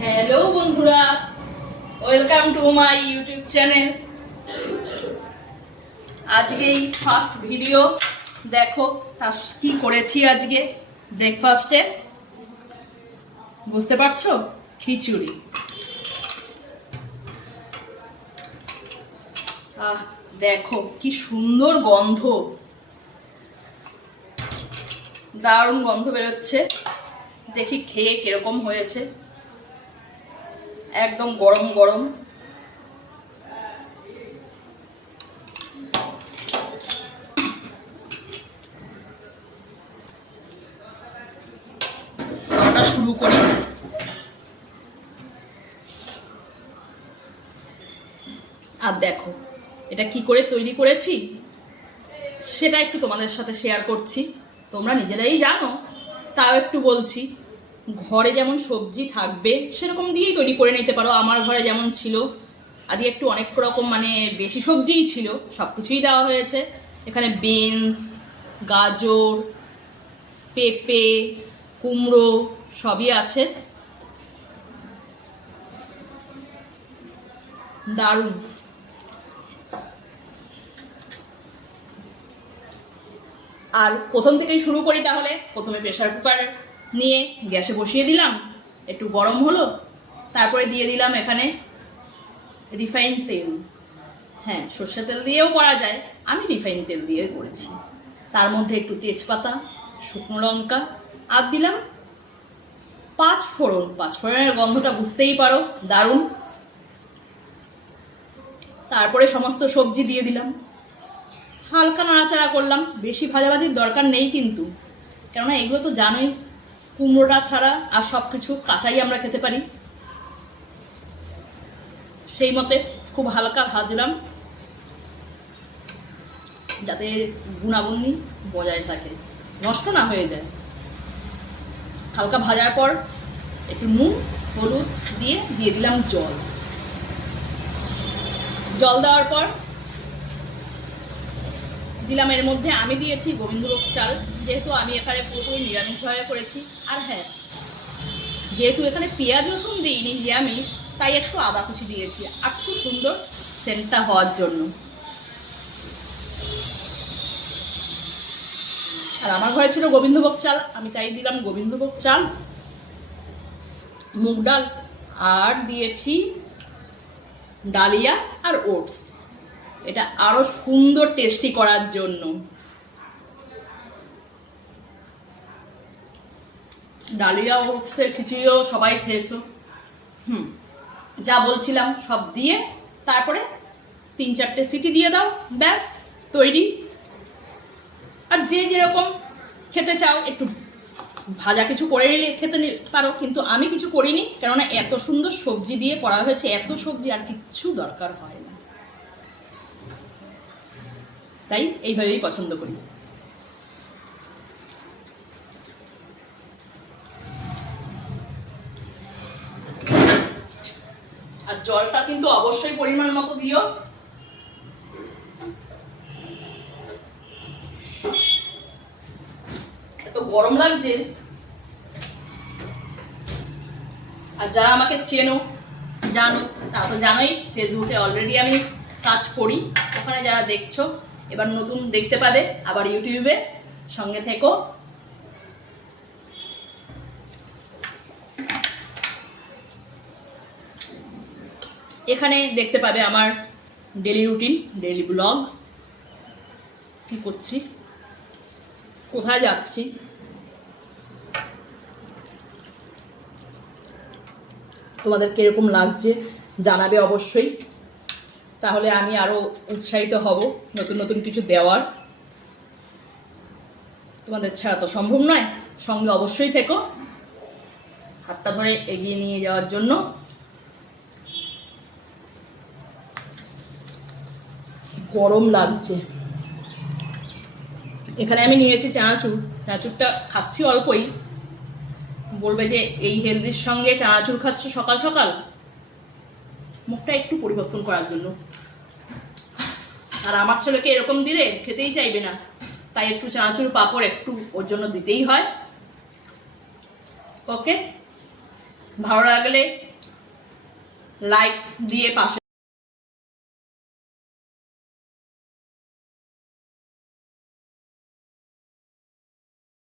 Hello বন্ধুরা, welcome to my YouTube channel. আজকেই first video. দেখো কি করেছি আজকে ব্রেকফাস্টে। বুঝতে পারছো? খিচুড়ি। দেখো কি সুন্দর গন্ধ, দারুণ গন্ধ বেরোচ্ছে। দেখি খেয়ে কিরকম হয়েছে। একদম গরম গরম। শুরু করি। আর দেখো এটা কি করে তৈরি করেছি সেটা একটু তোমাদের সাথে শেয়ার করছি। তোমরা নিজেরাই জানো, তাও একটু বলছি। ঘরে যেমন সবজি থাকবে সেরকম দিয়েই তৈরি করে নিতে পারো। আমার ঘরে যেমন ছিল, আজকে একটু অনেক রকম বেশি সবজিই ছিল, সব কিছুই দেওয়া হয়েছে। এখানে বিনস, গাজর, পেঁপে, কুমড়ো সবই আছে। দারুণ। আর প্রথম থেকেই শুরু করি তাহলে। প্রথমে প্রেসার কুকার নিয়ে গ্যাসে বসিয়ে দিলাম, একটু গরম হলো, তারপরে দিয়ে দিলাম এখানে রিফাইন্ড তেল। হ্যাঁ, সর্ষের তেল দিয়েও করা যায়, আমি রিফাইন্ড তেল দিয়ে করেছি। তার মধ্যে একটু তেজপাতা, শুকনো লঙ্কা, আর দিলাম পাঁচফোড়ন। পাঁচফোড়নের গন্ধটা বুঝতেই পারো, দারুণ। তারপরে সমস্ত সবজি দিয়ে দিলাম, হালকা নাড়াচাড়া করলাম। বেশি ভাজাভাজির দরকার নেই কিন্তু, কেননা এগুলো তো জানোই কুমড়োটা ছাড়া আর সব কিছু কাঁচাই আমরা খেতে পারি। সেই মতে খুব হালকা ভাজলাম যাতে গুণাগুণি বজায় থাকে, নষ্ট না হয়ে যায়। হালকা ভাজার পর একটু নুন হলুদ দিয়ে দিলাম জল। জল দেওয়ার পর দিলাম এর মধ্যে, আমি দিয়েছি গোবিন্দভোগ চাল, যেহেতু আমি এখানে পুরোপুরি নিরামিষভাবে করেছি। আর হ্যাঁ, যেহেতু এখানে পেঁয়াজ রসুন দিইনি, নিরামিষ, তাই একটু আদা কুচি দিয়েছি আর খুব সুন্দর সেন্টটা হওয়ার জন্য। আর আমার ঘরে ছিল গোবিন্দভোগ চাল, আমি তাই দিলাম গোবিন্দভোগ চাল, মুগ ডাল, আর দিয়েছি ডালিয়া আর ওটস, এটা আরো সুন্দর টেস্টি করার জন্য। ডালিয়া ওটসের খিচুড়িও সবাই খেয়েছো। যা বলছিলাম সব দিয়ে তারপরে 3-4টে সিটি দিয়ে দাও, ব্যাস তৈরি। আর যে যেরকম খেতে চাও, একটু ভাজা কিছু করে নিলে খেতে পারো, কিন্তু আমি কিছু করিনি, কেননা এত সুন্দর সবজি দিয়ে করা হয়েছে, এত সবজি আর কিচ্ছু দরকার হয় না, তাই এইভাবেই পছন্দ করি। আর জলটা কিন্তু অবশ্যই পরিমাণ মতো দিও। এত গরম লাগছে। আর যারা আমাকে চেনো জানো, তা তো জানোই, ফেসবুকে অলরেডি আমি কাজ করি। ওখানে যারা দেখছো, এবার নতুন দেখতে পাবে, আবার ইউটিউবে সঙ্গে থেকো। এখানে দেখতে পাবে আমার ডেলি রুটিন, ডেলি ব্লগ, কি করছি, কোথায় যাচ্ছি। তোমাদের কিরকম লাগছে জানাবে অবশ্যই, তাহলে আমি আরো উৎসাহিত হব নতুন নতুন কিছু দেওয়ার। তোমাদের ছাড়া তো সম্ভব নয়, সঙ্গে অবশ্যই থেকো, হাতটা ধরে এগিয়ে নিয়ে যাওয়ার জন্য। গরম লাগছে। এখানে আমি নিয়েছি চানাচুর। চানাচুরটা খাচ্ছি অল্পই, বলবে যে এই হেলদির সঙ্গে চানাচুর খাচ্ছ সকাল সকাল, মুখটা একটু পরিবর্তন করার জন্য। আর আমার ছেলেকে এরকম দিলে খেতেই চাইবে না, তাই একটু চানাচুর পাঁপড় একটু ওর জন্য দিতেই হয়। ওকে, ভালো লাগলে লাইক দিয়ে পাশে